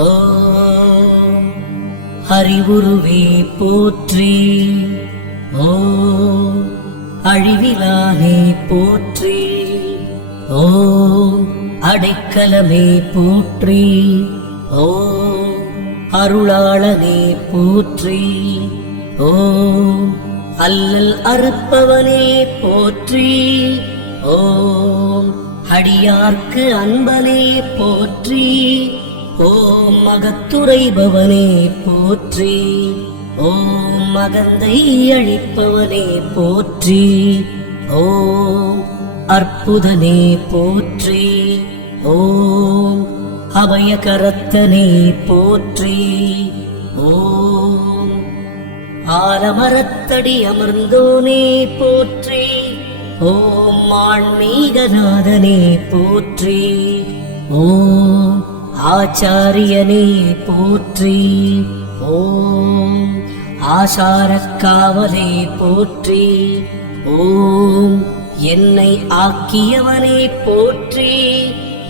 ஓம். அறிவுருவே போற்றி. ஓம். அழிவிலானே போற்றி. ஓம். அடைக்கலமே போற்றி. ஓம். அருளாளனே போற்றி. ஓம். அல்லல் அறுப்பவனே போற்றி. ஓம். அடியார்க்கு அன்பனே போற்றி. ஓம் மகத்துரைபவனே போற்றி. ஓம் மகந்தை அழிப்பவனே போற்றி. ஓம் அற்புதனே போற்றி. ஓம் அபயகரத்தனே போற்றி. ஓம் ஆலமரத்தடி அமர்ந்தோனே போற்றி. ஓம் ஆன்மீகநாதனே போற்றி. ஓம் ஆச்சாரியனே போற்றி. ஓம் ஆசாரக்காவலே போற்றி. ஓம் என்னை ஆக்கியவனே போற்றி.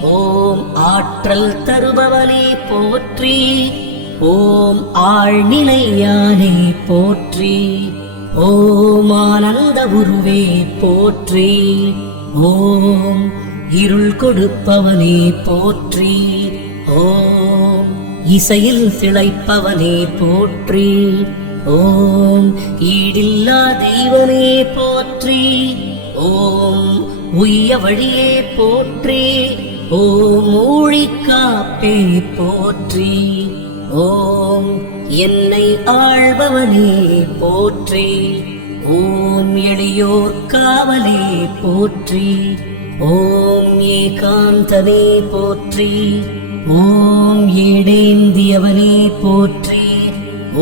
ஓம் ஆற்றல் தருபவனே போற்றி. ஓம் ஆழ்நிலையானே போற்றி. ஓம் ஆனந்த உருவே போற்றி. ஓம் இருள் கொடுப்பவனே போற்றி. ஓம். இசையில் திளைப்பவனே போற்றி. ஓம். ஈடில்லா தெய்வமே போற்றி. ஓம். உய்ய வழியே போற்றி. ஓம். ஊழிக்காப்பே போற்றி. ஓம். என்னை ஆழ்பவனே போற்றி. ஓம். எளியோர் காவலே போற்றி. ஓம். ஏகாந்தனே போற்றி. ஓம் ஏடேந்தியவனே போற்றி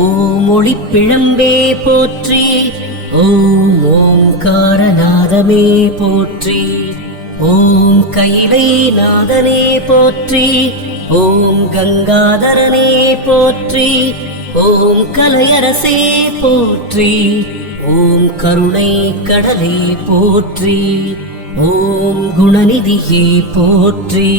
ஓம் ஒளிப்பிழம்பே போற்றி ஓம் ஓம் காரநாதமே போற்றி ஓம் கைலை நாதனே போற்றி ஓம் கங்காதரனே போற்றி ஓம் கலையரசே போற்றி ஓம் கருணை கடலே போற்றி ஓம் குணநிதியே போற்றி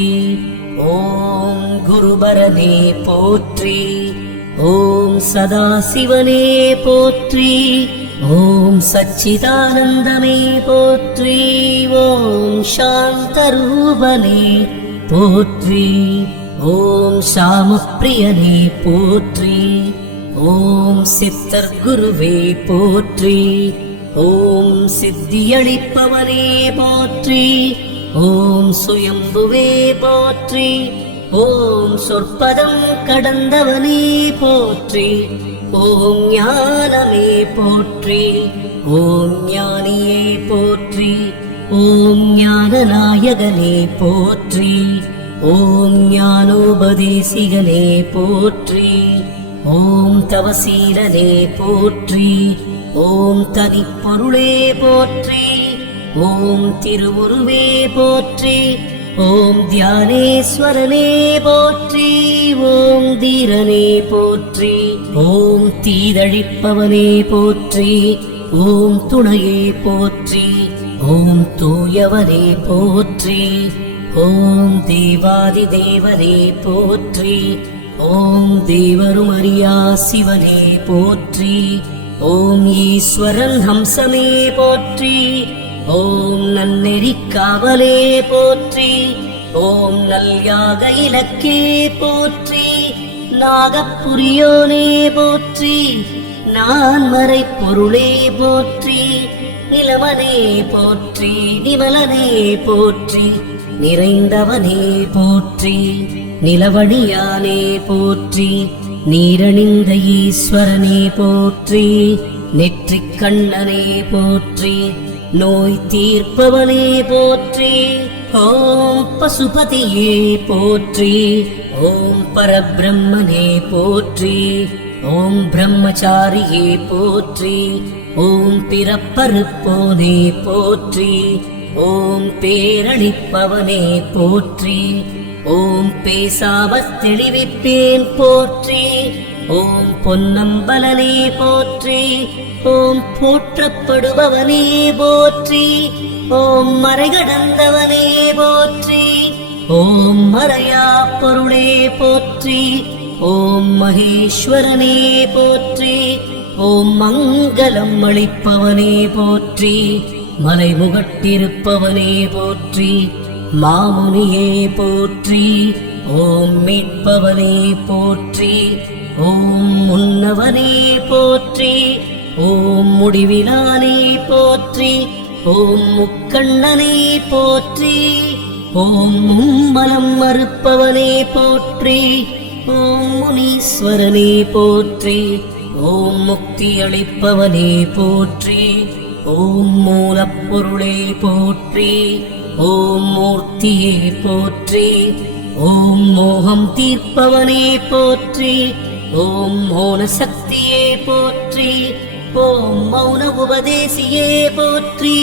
ஓம் குருபரனே போற்றி. ஓம் சதாசிவனே போற்றி. ஓம் சச்சிதானந்தமே போற்றி. ஓம் சாந்தரூபனே போற்றி. ஓம் சாமப்பிரியனே போற்றி. ஓம் சித்தர் குருவே போற்றி. ஓம் சித்தியளிப்பவனே போற்றி. ஓம் சுயம்புவே போற்றி ஓம் சொற்பதம் கடந்தவனே போற்றி ஓம் ஞானமே போற்றி ஓம் ஞானியே போற்றி ஓம் ஞானநாயகனே போற்றி ஓம் ஞானோபதேசிகனே போற்றி ஓம் தவசீலனே போற்றி ஓம் தனிப்பொருளே போற்றி. ஓம் திருவுருவே போற்றி ஓம் தியானேஸ்வரனே போற்றி ஓம் தீரனே போற்றி ஓம் தீதழிப்பவனே போற்றி ஓம் துணையே போற்றி ஓம் தூயவனே போற்றி ஓம் தேவாதி தேவனே போற்றி ஓம் தேவரும் அறியா சிவனே போற்றி ஓம் ஈஸ்வரன் ஹம்சனே போற்றி ஓம் நன்னெறி காவலே போற்றி ஓம் நல்யாக இலக்கே போற்றி நாகப்புரியோனே போற்றி நான் மறை பொருளே போற்றி நிலவனே போற்றி நிவலனே போற்றி நிறைந்தவனே போற்றி நிலவழியானே போற்றி நீரணிந்த ஈஸ்வரனே போற்றி நெற்றிக் கண்ணனே போற்றி நோய் தீர்ப்பவனே போற்றி. ஓம் பசுபதியே போற்றி. ஓம் பரபிரம்மனே போற்றி. ஓம் பிரம்மச்சாரியே போற்றி. ஓம் பிறப்பறுப்போனே போற்றி. ஓம் பேரளிப்பவனே போற்றி. ஓம் பேசாமத் தெளிவிப்பேன் போற்றி. ஓம் பொன்னம்பலனே போற்றி ஓம் போற்றப்படுபவனே போற்றி ஓம் மறைகடந்தவனே போற்றி ஓம் மறையா பொருளே போற்றி ஓம் மகேஸ்வரனே போற்றி ஓம் மங்களம் அளிப்பவனே போற்றி மலைமுகட்டிருப்பவனே போற்றி மாமுனியே போற்றி ஓம் மீட்பவனே போற்றி ஓம் முன்னவனே போற்றி ஓம் முடிவிலானே போற்றி ஓம் முக்கண்ணனே போற்றி ஓம் மும்மலம் மறுப்பவனே போற்றி ஓம் முனீஸ்வரனே போற்றி ஓம் முக்தி அளிப்பவனே போற்றி ஓம் மூலப்பொருளே போற்றி ஓம் மூர்த்தியே போற்றி ஓம் மோகம் தீர்ப்பவனே போற்றி ஓம் மௌன சக்தியே போற்றி ஓம் மௌன உபதேசியே போற்றி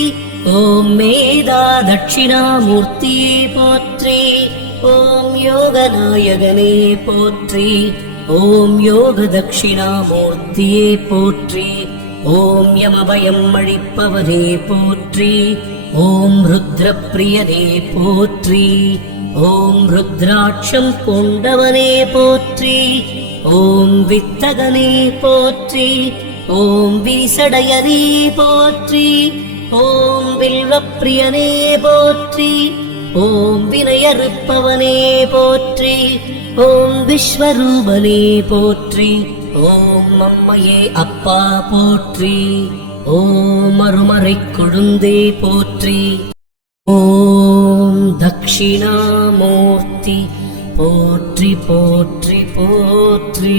ஓம் மேதா தட்சிணாமூர்த்தியே போற்றி ஓம் யோகநாயகனே போற்றி ஓம் யோக தட்சிணாமூர்த்தியே போற்றி ஓம் யமபயம் அழிப்பவரே போற்றி ஓம் ருத்ரப்பிரியனே போற்றி ஓம் ருத்ராட்சம் கொண்டவனே போற்றி ஓம் வித்தகனே போற்றி ஓம் விரிசடையனே போற்றி ஓம் வில்வப்பிரியனே போற்றி ஓம் வினையறுப்பவனே போற்றி ஓம் விஸ்வரூபனே போற்றி ஓம் அம்மையே அப்பா போற்றி ஓம் அருமறை கொழுந்தே போற்றி. ஓம் தட்சிணாமூர்த்தி போற்றி போற்றி. போற்றி